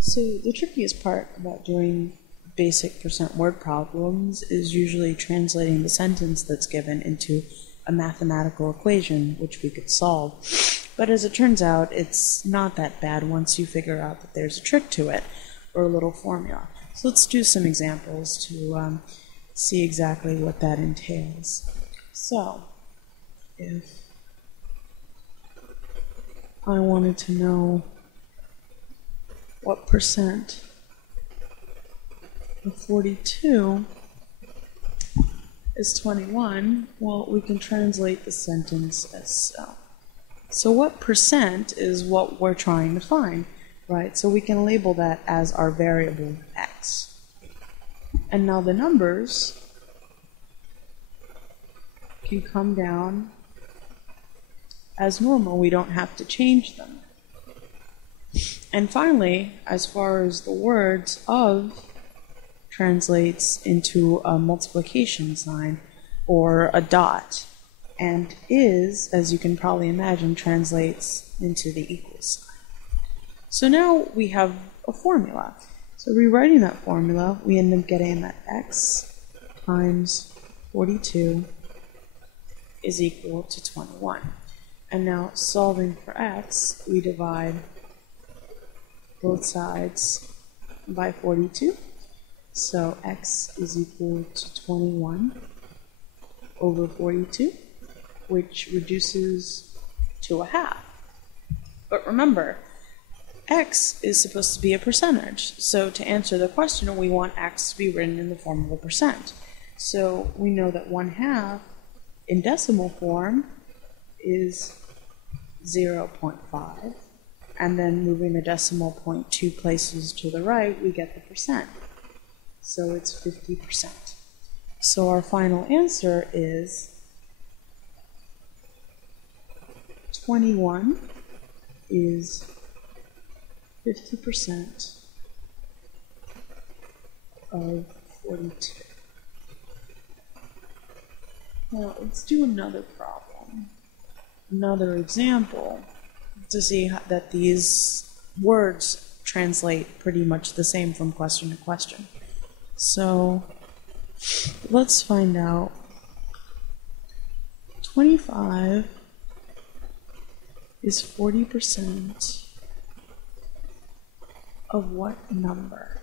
So the trickiest part about doing basic percent word problems is usually translating the sentence that's given into a mathematical equation which we could solve. But as it turns out, it's not that bad once you figure out that there's a trick to it, or a little formula. So let's do some examples to see exactly what that entails. So, if I wanted to know what percent of 42 is 21, well, we can translate the sentence as so. So what percent is what we're trying to find, right? So we can label that as our variable x. And now the numbers can come down as normal. We don't have to change them. And finally, as far as the words, of translates into a multiplication sign or a dot. And is, as you can probably imagine, translates into the equal sign. So now we have a formula. So rewriting that formula, we end up getting that x times 42 is equal to 21. And now solving for x, we divide both sides by 42. So x is equal to 21 over 42, which reduces to a half. But remember, x is supposed to be a percentage. So to answer the question, we want x to be written in the form of a percent. So we know that 1/2 in decimal form is 0.5. And then moving the decimal point 2 places to the right, we get the percent. So it's 50%. So our final answer is 21 is 50% of 42. Now let's do another problem, another example, to see that these words translate pretty much the same from question to question. So let's find out 25 is 40% of what number?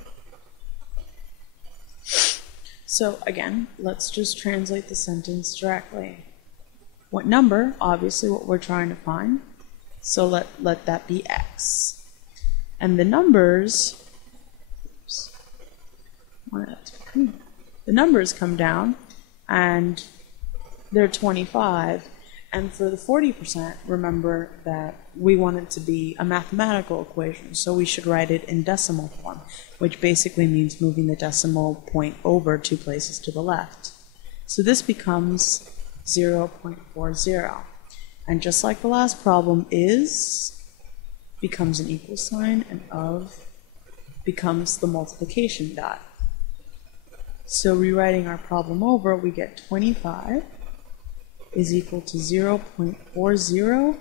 So again, let's just translate the sentence directly. What number? Obviously what we're trying to find. So let that be x. And the numbers, the numbers come down and they're 25. And for the 40%, remember that we want it to be a mathematical equation, so we should write it in decimal form, which basically means moving the decimal point over 2 places to the left. So this becomes 0.40. And just like the last problem, is becomes an equal sign, and of becomes the multiplication dot. So rewriting our problem over, we get 25 is equal to 0.40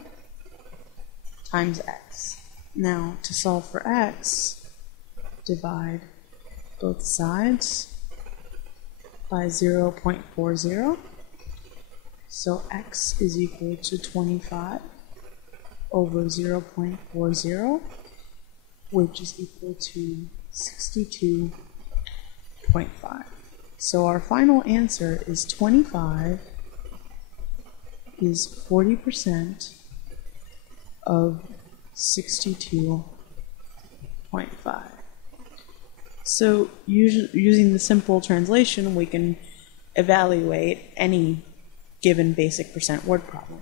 times x. Now, to solve for x, divide both sides by 0.40. So x is equal to 25 over 0.40, which is equal to 62.5. So our final answer is 25 is 40% of 62.5. So using the simple translation, we can evaluate any given basic percent word problem.